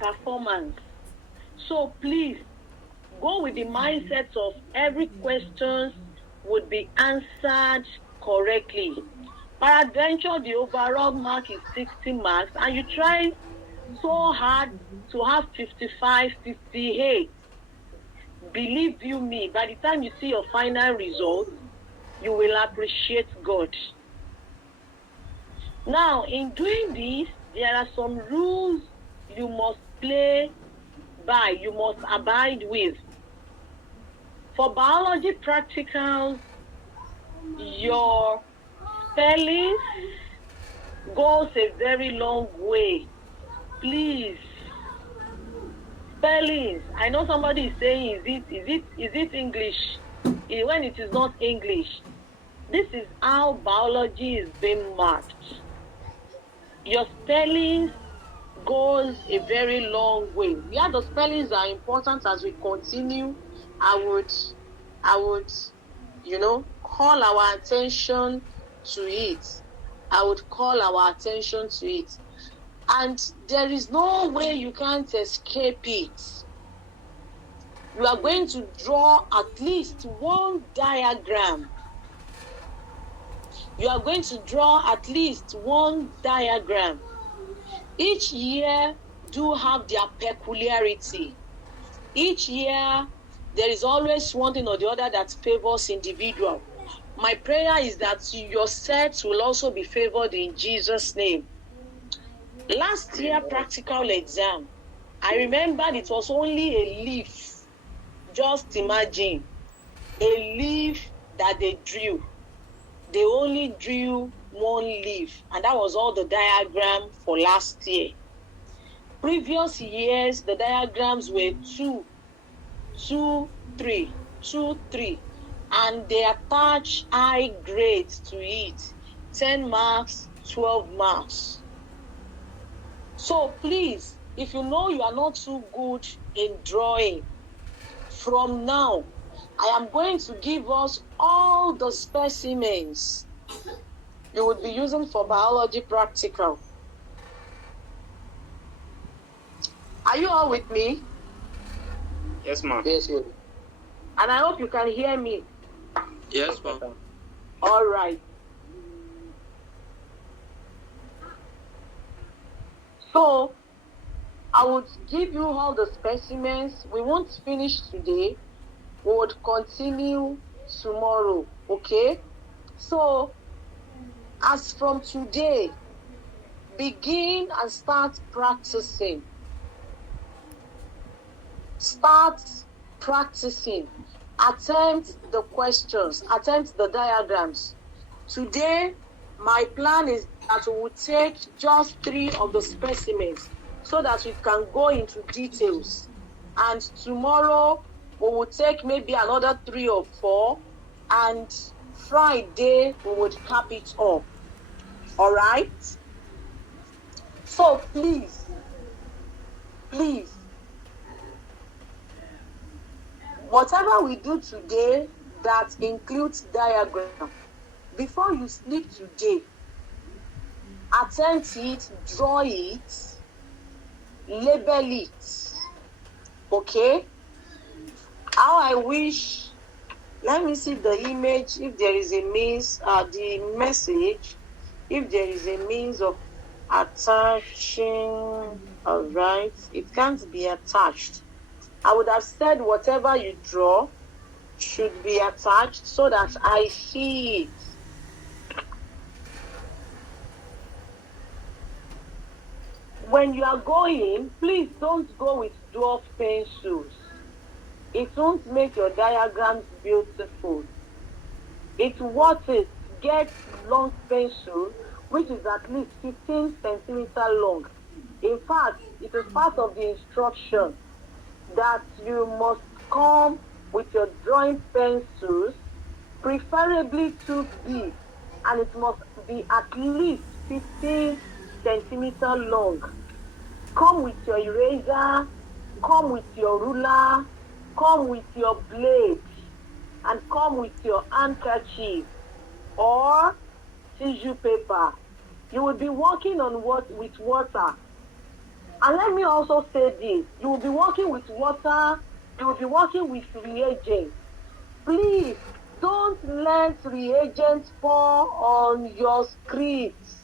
performance. So please, go with the mindset of every question would be answered correctly. Peradventure, the overall mark is 60 marks, and you try so hard to have 55, 58. Believe you me, by the time you see your final result, you will appreciate God. Now, in doing this, there are some rules you must play by, you must abide with. For biology practicals, your spelling goes a very long way. Please, spellings. I know somebody is saying, is it English? When it is not English. This is how biology is being marked. Your spellings goes a very long way. Yeah, the spellings are important. As we continue, I would, call our attention to it. I would call our attention to it. And there is no way you can't escape it. You are going to draw at least one diagram. You are going to draw at least one diagram. Each year do have their peculiarity. Each year, there is always one thing or the other that favors individual. My prayer is that your sets will also be favored in Jesus' name. Last year practical exam, I remembered it was only a leaf. Just imagine, a leaf that they drew. They only drew one leaf, and that was all the diagram for last year. Previous years, the diagrams were 2, 3, and they attach high grades to it, 10 marks, 12 marks. So please, if you know you are not too good in drawing, from now, I am going to give us all the specimens you would be using for biology practical. Are you all with me? Yes, ma'am. Yes, ma'am. And I hope you can hear me. Yes, ma'am. All right. So, I would give you all the specimens. We won't finish today. We would continue tomorrow, okay? So, as from today, begin and start practicing. Start practicing. Attempt the questions. Attempt the diagrams. Today, my plan is that we will take just 3 of the specimens so that we can go into details. And tomorrow, we will take maybe another 3 or 4. And Friday, we would cap it up. All right? So please, whatever we do today that includes diagram, before you sleep today, attempt it, draw it, label it. Okay? How I wish, let me see the image, if there is a means, the message, if there is a means of attaching. All right, it can't be attached. I would have said whatever you draw should be attached so that I see it. When you are going, please don't go with dwarf pencils. It won't make your diagrams beautiful. It's worth it. Get long pencil, which is at least 15 centimeters long. In fact, it is part of the instruction that you must come with your drawing pencils, preferably 2B, and it must be at least 15 centimeters long. Come with your eraser, come with your ruler, come with your blade, and come with your handkerchief or tissue paper. You will be working on with water. And let me also say this. You will be working with water. You will be working with reagents. Please don't let reagents pour on your scripts.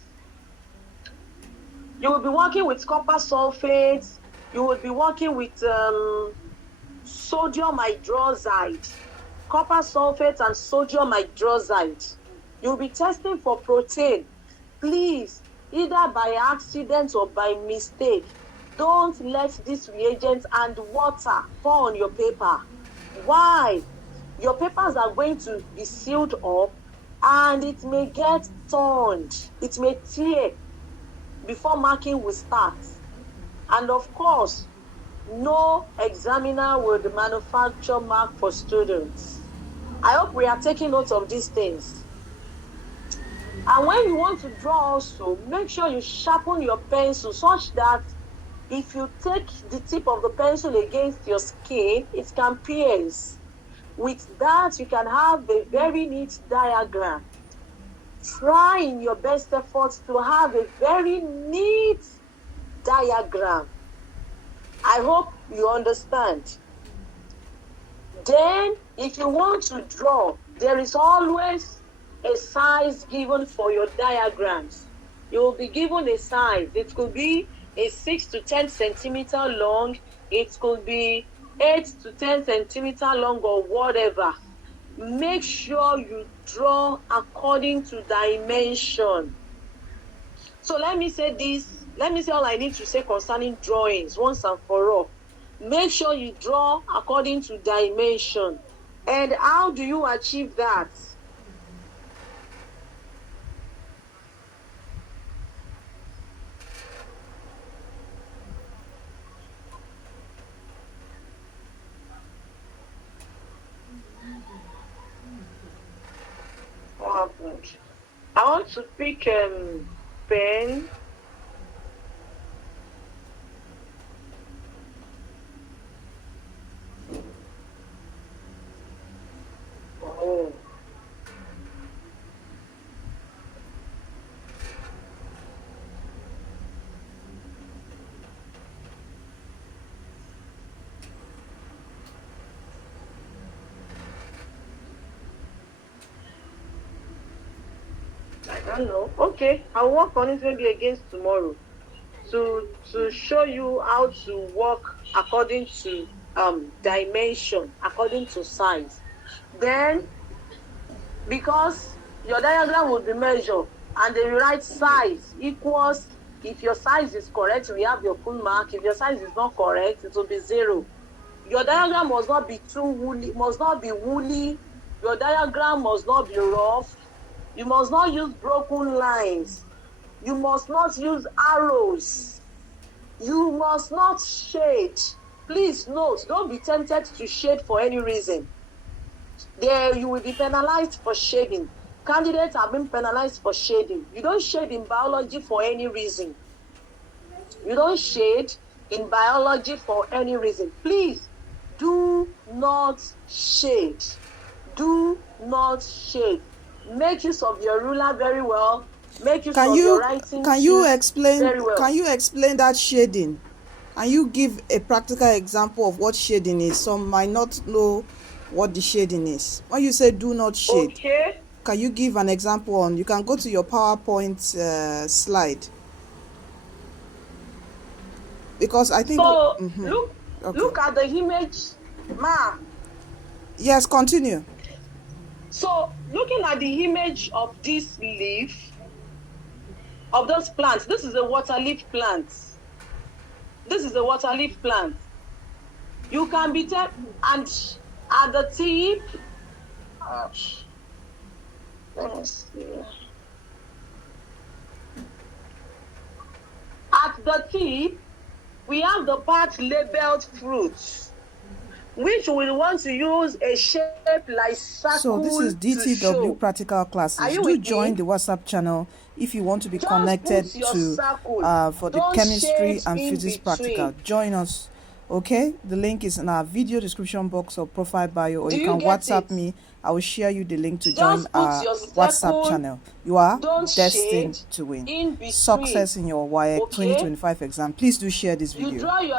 You will be working with copper sulfate. You will be working with sodium hydroxide, copper sulfate and sodium hydroxide. You'll be testing for protein. Please, either by accident or by mistake, don't let these reagents and water fall on your paper. Why? Your papers are going to be sealed up and it may get turned. It may tear before marking will start. And of course, no examiner will manufacture mark for students. I hope we are taking note of these things. And when you want to draw also, make sure you sharpen your pencil such that if you take the tip of the pencil against your skin, it can pierce. With that, you can have a very neat diagram. Try in your best efforts to have a very neat diagram. I hope you understand. Then, if you want to draw, there is always a size given for your diagrams. You will be given a size. It could be a 6 to 10 centimeter long. It could be 8 to 10 centimeter long or whatever. Make sure you draw according to dimension. So let me say this. Let me say all I need to say concerning drawings once and for all. Make sure you draw according to dimension. And how do you achieve that? What happened? I want to pick pen. Oh. I don't know. Okay, I'll work on it maybe again tomorrow to show you how to work according to dimension, according to size. Then, because your diagram will be measured and the right size equals, if your size is correct, we have your full mark. If your size is not correct, it will be 0. Your diagram must not be too woolly, must not be woolly. Your diagram must not be rough. You must not use broken lines. You must not use arrows. You must not shade. Please note, don't be tempted to shade for any reason. There you will be penalized for shading. Candidates have been penalized for shading. You don't shade in biology for any reason. You don't shade in biology for any reason. Please do not shade. Do not shade. Make use of your ruler very well. Make use of your writing. Can you explain? Very well. Can you explain that shading? And you give a practical example of what shading is. Some might not know what the shading is. When you say do not shade, Okay. can you give an example on? You can go to your PowerPoint slide. Because I think So Okay. look at the image, ma. Yes, continue. So looking at the image of this leaf, of those plants, this is a water leaf plant. This is a water leaf plant. You can be and at the tip, let me see. At the tip, we have the part labeled fruits, which we want to use a shape like circle. So this is DTW practical classes. Do join the WhatsApp channel if you want to be connected to for the chemistry and physics practical. Join us Okay, the link is in our video description box or profile bio, or Do you you can get WhatsApp it? me. I will share you the link to Just join put our your WhatsApp second, channel. You are don't destined shade to win. in between. Success in your Waec Okay? 2025 exam. Please do share this You video. draw your